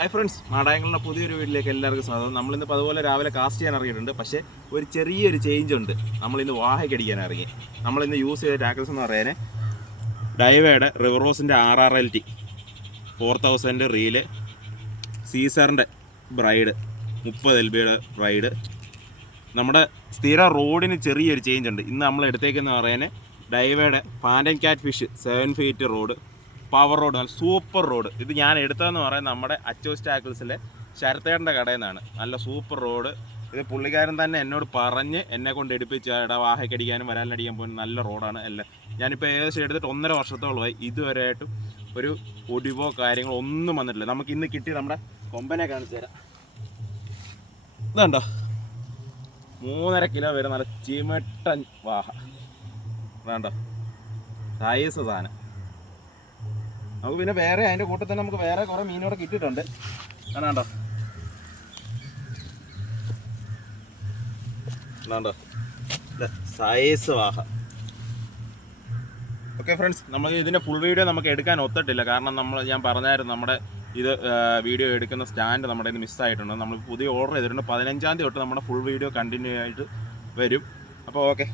Hi friends, നാടകങ്ങളുടെ പുതിയൊരു വീട്ടിലേക്ക് എല്ലാവർക്കും സ്വാഗതം. നമ്മളിന്നിപ്പോൾ അതുപോലെ രാവിലെ കാസ്റ്റ് ചെയ്യാൻ ഇറങ്ങിയിട്ടുണ്ട്. പക്ഷേ ഒരു ചെറിയൊരു ചേഞ്ച് ഉണ്ട്. നമ്മളിന്ന് വാഹയ്ക്കടിക്കാൻ ഇറങ്ങി. നമ്മളിന്ന് യൂസ് ചെയ്ത ടാക്കിൾസ് എന്ന് പറയാൻ ഡൈവയുടെ റിവറോസിൻ്റെ RRLT 4000 റീല്, സീസറിൻ്റെ ബ്രൈഡ് 30 LBയുടെ ബ്രൈഡ്. നമ്മുടെ സ്ഥിര റോഡിന് ചെറിയൊരു ചേഞ്ച് ഉണ്ട്. ഇന്ന് നമ്മൾ എടുത്തേക്കെന്ന് പറയാൻ ഡൈവയുടെ phantom catfish 7 feet rod, power rod, നല്ല സൂപ്പർ റോഡ്. ഇത് ഞാൻ എടുത്തതെന്ന് പറയുന്നത് നമ്മുടെ അച്ചോസ് ടാക്കിൾസിലെ ശരത്തേട്ടൻ്റെ കടയിൽ നിന്നാണ്. നല്ല സൂപ്പർ റോഡ്. ഇത് പുള്ളിക്കാരൻ തന്നെ എന്നോട് പറഞ്ഞ് എന്നെ കൊണ്ട് എടുപ്പിച്ച് വാഹയ്ക്കടിക്കാനും വരാലിനടിക്കാൻ പോകുന്ന നല്ല റോഡാണ്. എല്ലാം ഞാനിപ്പോൾ ഏകദേശം എടുത്തിട്ട് 1.5 വർഷത്തോളമായി. ഇതുവരെയായിട്ടും ഒരു ഒടിവോ കാര്യങ്ങളോ ഒന്നും വന്നിട്ടില്ല. നമുക്ക് ഇന്ന് കിട്ടി നമ്മുടെ കൊമ്പനെ കാണിച്ചു തരാം. ഇതുണ്ടോ, 3.5 കിലോ വരെ നല്ല ചിമട്ടൻ വാഹ. വേണ്ടോ സൈസ് സാധനം. നമുക്ക് പിന്നെ വേറെ അതിൻ്റെ കൂട്ടത്തിൽ തന്നെ നമുക്ക് വേറെ കുറേ മീനുകൂടെ കിട്ടിയിട്ടുണ്ട്. കാണാണ്ടോ കാണാണ്ടോ സൈസ് വാഹ. ഓക്കെ ഫ്രണ്ട്സ്, നമുക്ക് ഇതിൻ്റെ ഫുൾ വീഡിയോ നമുക്ക് എടുക്കാൻ ഒത്തിട്ടില്ല. കാരണം ഞാൻ പറഞ്ഞായിരുന്നു നമ്മുടെ ഇത് വീഡിയോ എടുക്കുന്ന സ്റ്റാൻഡ് നമ്മുടെ ഇത് മിസ്സായിട്ടുണ്ട്. നമ്മൾ പുതിയ ഓർഡർ ചെയ്തിട്ടുണ്ട്. 15-ാം തീയതി തൊട്ട് നമ്മുടെ ഫുൾ വീഡിയോ കണ്ടിന്യൂ ആയിട്ട് വരും. അപ്പോൾ ഓക്കെ.